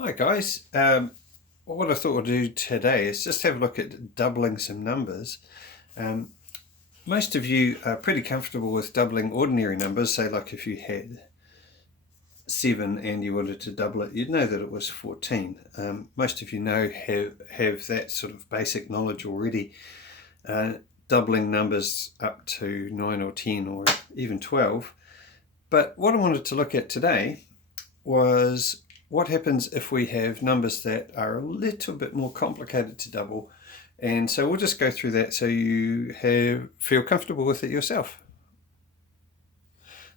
Hi guys, what I thought I'd do today is just have a look at doubling some numbers. Um, Most of you are pretty comfortable with doubling ordinary numbers, say like if you had 7 and you wanted to double it, you'd know that it was 14. Most of you have that sort of basic knowledge already. Doubling numbers up to 9 or 10 or even 12. But what I wanted to look at today was what happens if we have numbers that are a little bit more complicated to double. And so we'll just go through that so you feel comfortable with it yourself.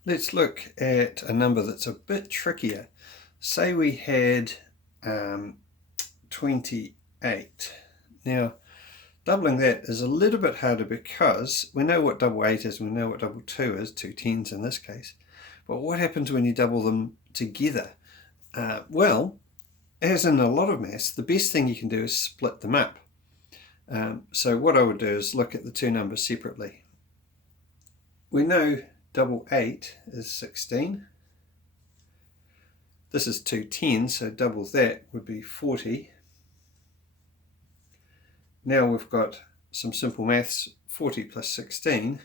Let's look at a number that's a bit trickier. Say we had 28. Now, doubling that is a little bit harder because we know what double 8 is, we know what double 2 is, 2 10s in this case. But what happens when you double them together? Well, as in a lot of maths, the best thing you can do is split them up. So what I would do is look at the two numbers separately. We know double 8 is 16. This is 2 10s, so double that would be 40. Now we've got some simple maths. 40 plus 16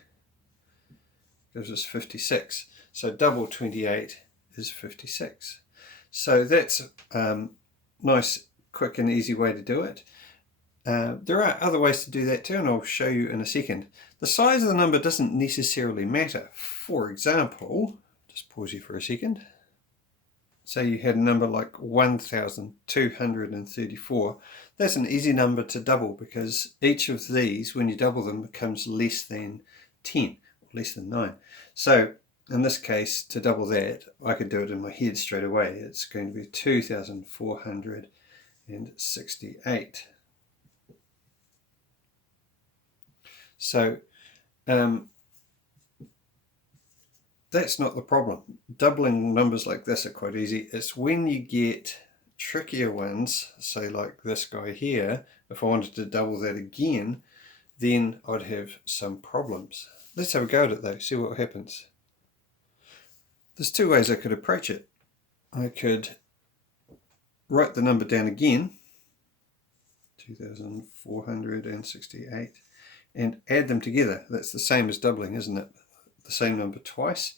gives us 56. So double 28 is 56. So that's a nice, quick and easy way to do it. There are other ways to do that too, and I'll show you in a second. The size of the number doesn't necessarily matter. For example, just pause here for a second. Say you had a number like 1234. That's an easy number to double because each of these, when you double them, becomes less than 10, or less than 9. So in this case, to double that, I could do it in my head straight away. It's going to be 2468. So that's not the problem. Doubling numbers like this are quite easy. It's when you get trickier ones, say like this guy here, if I wanted to double that again, then I'd have some problems. Let's have a go at it though, see what happens. There's two ways I could approach it. I could write the number down again, 2468, and add them together. That's the same as doubling, isn't it? The same number twice.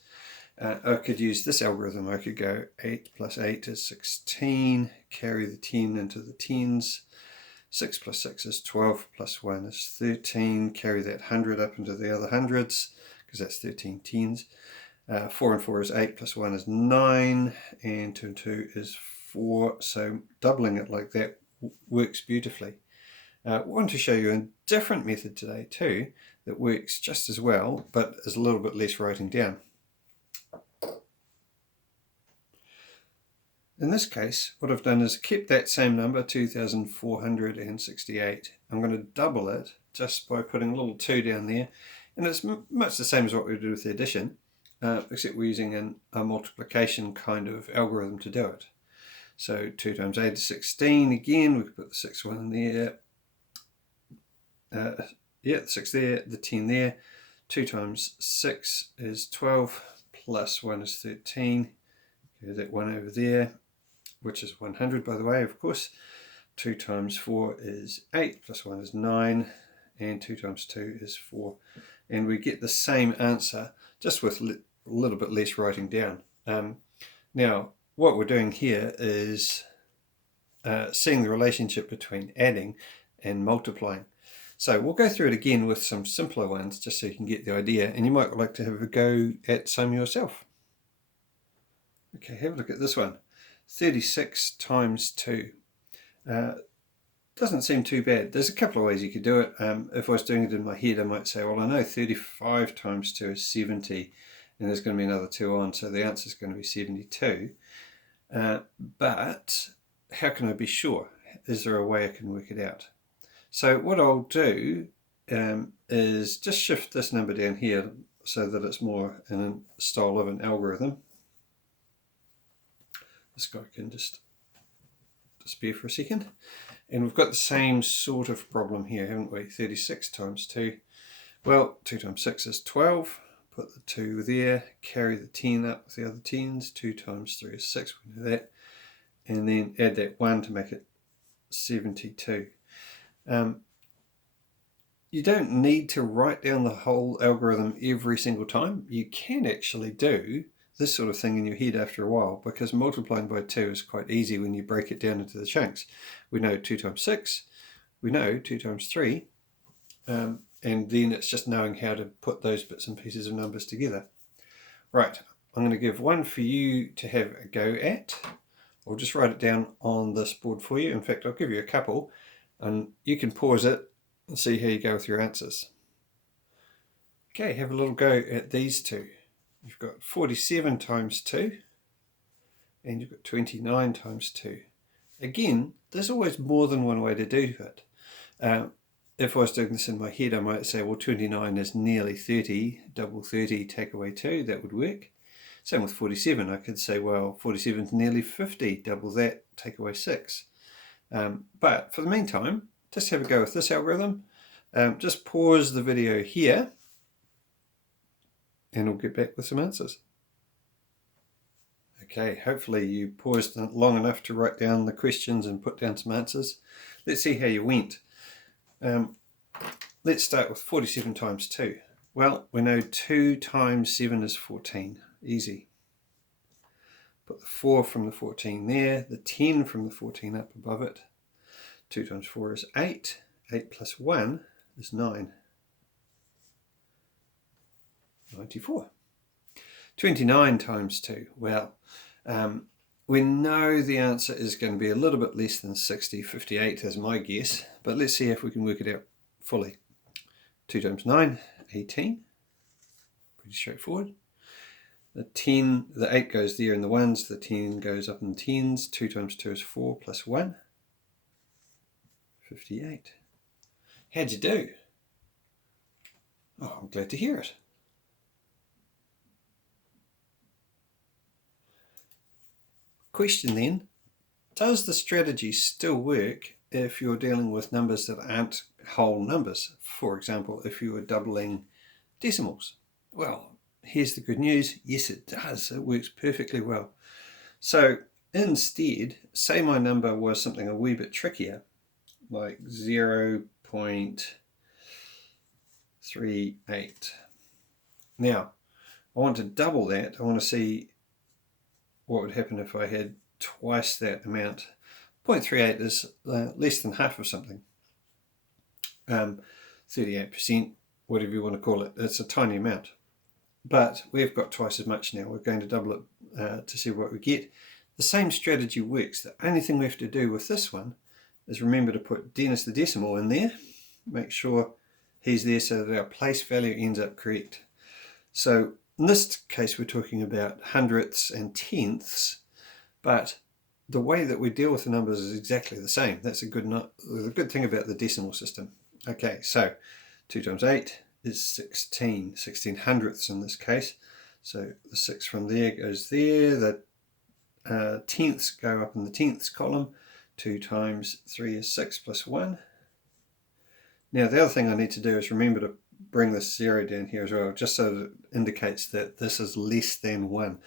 I could use this algorithm. I could go 8 plus 8 is 16, carry the 10 into the tens. 6 plus 6 is 12, plus 1 is 13, carry that 100 up into the other hundreds, because that's 13 tens. 4 and 4 is 8, plus 1 is 9, and 2 and 2 is 4. So doubling it like that works beautifully. I want to show you a different method today too that works just as well, but is a little bit less writing down. In this case, what I've done is kept that same number, 2468. I'm going to double it just by putting a little 2 down there, and it's much the same as what we do with the addition, except we're using a multiplication kind of algorithm to do it. So 2 times 8 is 16. Again, we can put the 6 one in there. The 6 there, the 10 there. 2 times 6 is 12, plus 1 is 13. Go that 1 over there, which is 100 by the way, of course. 2 times 4 is 8, plus 1 is 9, and 2 times 2 is 4. And we get the same answer, just with a little bit less writing down. Now, what we're doing here is seeing the relationship between adding and multiplying. So we'll go through it again with some simpler ones, just so you can get the idea, and you might like to have a go at some yourself. Okay, have a look at this one. 36 times 2. Doesn't seem too bad. There's a couple of ways you could do it. If I was doing it in my head, I might say, well, I know 35 times 2 is 70, and there's going to be another 2 on, so the answer is going to be 72. But how can I be sure? Is there a way I can work it out? So what I'll do is just shift this number down here so that it's more in a style of an algorithm. This guy can just disappear for a second. And we've got the same sort of problem here, haven't we? 36 times 2. Well, 2 times 6 is 12. Put the 2 there, carry the 10 up with the other 10s. 2 times 3 is 6, we know that. and then add that 1 to make it 72. You don't need to write down the whole algorithm every single time. You can actually do this sort of thing in your head after a while, because multiplying by 2 is quite easy when you break it down into the chunks. We know 2 times 6, we know 2 times 3, and then it's just knowing how to put those bits and pieces of numbers together. Right, I'm going to give one for you to have a go at. I'll just write it down on this board for you. In fact, I'll give you a couple, and you can pause it and see how you go with your answers. Okay, have a little go at these two. You've got 47 times 2, and you've got 29 times 2. Again, there's always more than one way to do it. If I was doing this in my head, I might say, well, 29 is nearly 30, double 30, take away 2, that would work. Same with 47, I could say, well, 47 is nearly 50, double that, take away 6. But for the meantime, just have a go with this algorithm. Just pause the video here, and we'll get back with some answers. Okay, hopefully you paused long enough to write down the questions and put down some answers. Let's see how you went. Let's start with 47 times 2. Well, we know 2 times 7 is 14. Easy. Put the 4 from the 14 there, the 10 from the 14 up above it. 2 times 4 is 8. 8 plus 1 is 9. 94. 29 times 2. Well, we know the answer is going to be a little bit less than 60. 58 is my guess, but let's see if we can work it out fully. 2 times 9, 18. Pretty straightforward. The 8 goes there in the 1s, the 10 goes up in the 10s. 2 times 2 is 4 plus 1. 58. How'd you do? Oh, I'm glad to hear it. Question then, does the strategy still work if you're dealing with numbers that aren't whole numbers? For example, if you were doubling decimals. Well, here's the good news. Yes, it does. It works perfectly well. So instead, say my number was something a wee bit trickier, like 0.38. Now, I want to double that. I want to see what would happen if I had twice that amount. 0.38 is less than half of something. 38%, whatever you want to call it. It's a tiny amount. But we've got twice as much now. We're going to double it to see what we get. The same strategy works. The only thing we have to do with this one is remember to put Dennis the decimal in there. Make sure he's there so that our place value ends up correct. So in this case, we're talking about hundredths and tenths, but the way that we deal with the numbers is exactly the same. That's the good thing about the decimal system. Okay, so 2 times 8 is 16 hundredths in this case. So the 6 from there goes there. The tenths go up in the tenths column. 2 times 3 is 6 plus 1. Now the other thing I need to do is remember to bring this 0 down here as well, just so that it indicates that this is less than 1.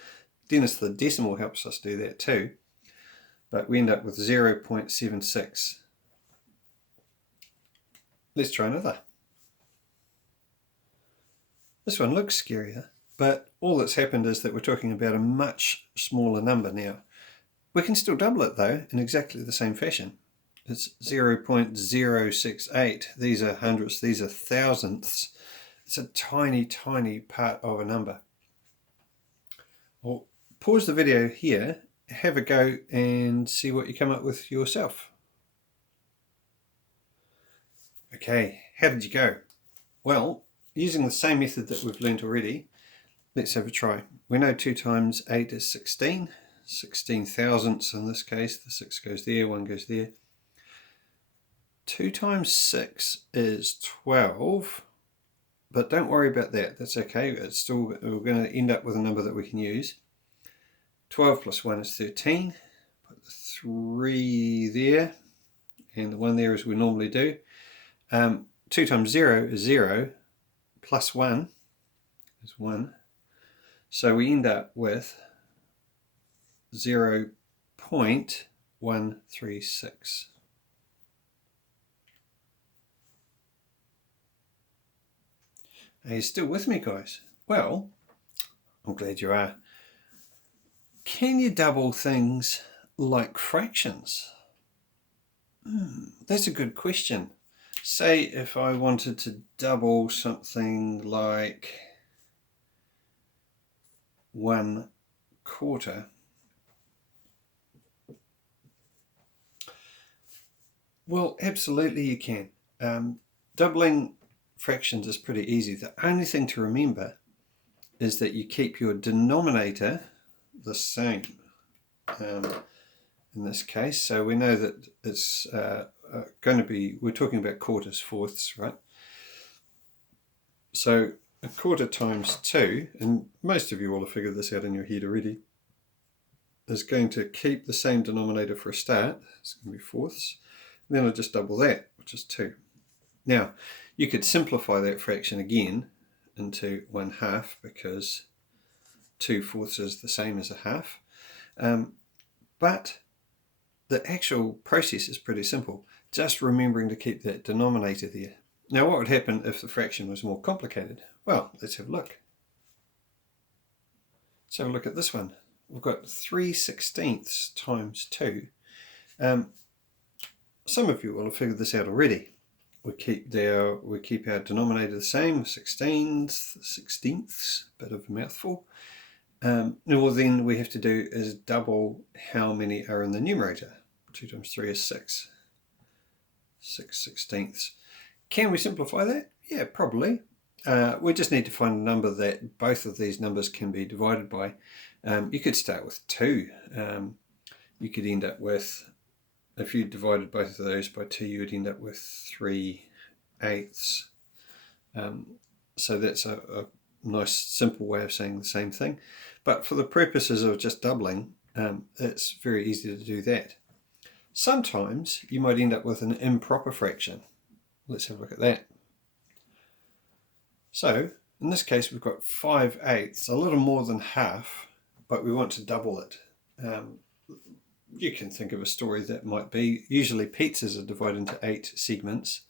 Dennis the decimal helps us do that too, but we end up with 0.76. Let's try another. This one looks scarier, but all that's happened is that we're talking about a much smaller number now. We can still double it though in exactly the same fashion. It's 0.068. These are hundredths, these are thousandths. It's a tiny, tiny part of a number. I'll pause the video here, have a go and see what you come up with yourself. Okay, how did you go? Well, using the same method that we've learned already, let's have a try. We know 2 times 8 is 16. 16 thousandths in this case. The 6 goes there, 1 goes there. 2 times 6 is 12, but don't worry about that. That's okay. It's still, we're going to end up with a number that we can use. 12 plus 1 is 13. Put the 3 there, and the 1 there as we normally do. 2 times 0 is 0, plus 1 is 1. So we end up with 0.1 136. Are you still with me, guys? Well, I'm glad you are. Can you double things like fractions? That's a good question. Say if I wanted to double something like 1/4. Well, absolutely you can. Doubling fractions is pretty easy. The only thing to remember is that you keep your denominator the same in this case. So we know that it's going to be, we're talking about quarters, fourths, right? So 1/4 times 2, and most of you will have figured this out in your head already, is going to keep the same denominator for a start. It's going to be fourths. And then I'll just double that, which is 2. Now, you could simplify that fraction again into 1/2 because 2/4 is the same as a half. But the actual process is pretty simple, just remembering to keep that denominator there. Now, what would happen if the fraction was more complicated? Well, let's have a look. Let's have a look at this one. We've got 3/16 times 2. Some of you will have figured this out already. We keep our denominator the same, 16ths, bit of a mouthful. All then we have to do is double how many are in the numerator. 2 times 3 is 6. 6/16. Can we simplify that? Yeah, probably. We just need to find a number that both of these numbers can be divided by. You could start with 2. You could end up with, if you divided both of those by 2, you would end up with 3/8. So that's a nice simple way of saying the same thing. But for the purposes of just doubling, it's very easy to do that. Sometimes you might end up with an improper fraction. Let's have a look at that. So in this case we've got 5/8, a little more than half, but we want to double it. You can think of a story that might be, usually pizzas are divided into 8 segments.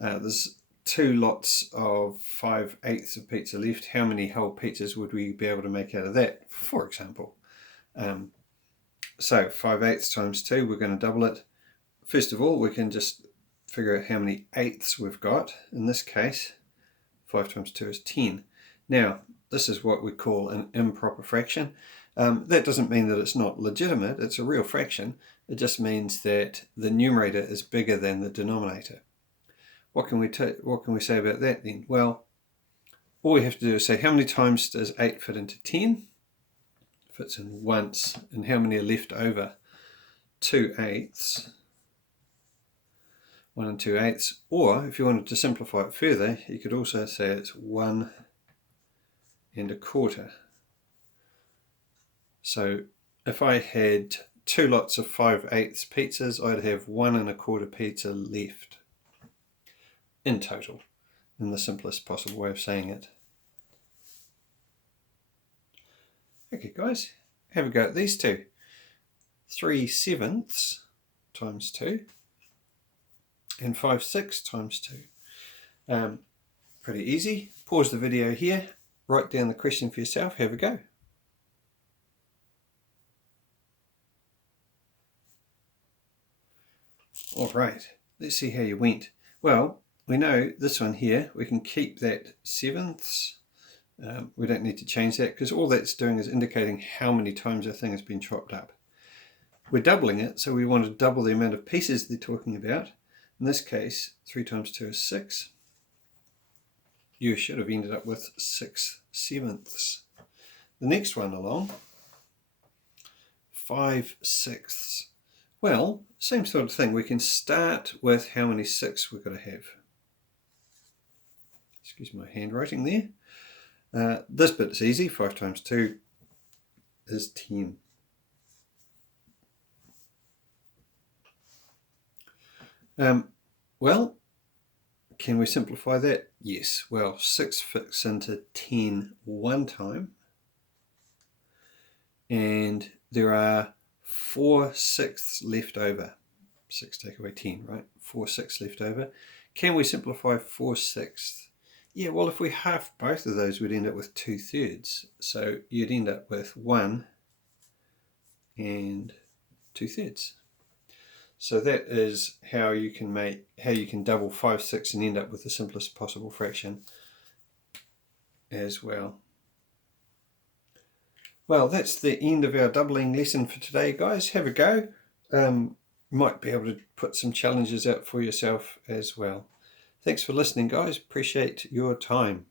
There's 2 lots of 5/8 of pizza left. How many whole pizzas would we be able to make out of that, for example? So 5/8 times 2, we're going to double it. First of all, we can just figure out how many eighths we've got. In this case, 5 times 2 is 10. Now, this is what we call an improper fraction. That doesn't mean that it's not legitimate. It's a real fraction. It just means that the numerator is bigger than the denominator. What can we say about that then? Well, all we have to do is say how many times does 8 fit into 10? Fits in once. And how many are left over? 2/8. 1 and 2/8. Or if you wanted to simplify it further, you could also say it's 1 1/4. So if I had 2 lots of 5/8 pizzas, I'd have 1 1/4 pizza left in total, in the simplest possible way of saying it. Okay guys, have a go at these two. 3/7 times 2 and 5/6 times 2. Pretty easy. Pause the video here, write down the question for yourself, have a go. Alright, let's see how you went. Well, we know this one here, we can keep that 7ths. We don't need to change that because all that's doing is indicating how many times our thing has been chopped up. We're doubling it, so we want to double the amount of pieces they're talking about. In this case, 3 times 2 is 6. You should have ended up with 6/7. The next one along, 5/6. Well, same sort of thing. We can start with how many 6 we've got to have. Excuse my handwriting there. This bit is easy. 5 times 2 is 10. Well, can we simplify that? Yes. Well, 6 fits into 10 one time. And there are 4/6 left over. 6 take away 10, right? 4/6 left over. Can we simplify 4/6? Yeah, well, if we half both of those, we'd end up with 2/3. So you'd end up with 1 and 2/3. So that is how you can double 5/6 and end up with the simplest possible fraction as well. Well, that's the end of our doubling lesson for today, guys. Have a go. Might be able to put some challenges out for yourself as well. Thanks for listening, guys. Appreciate your time.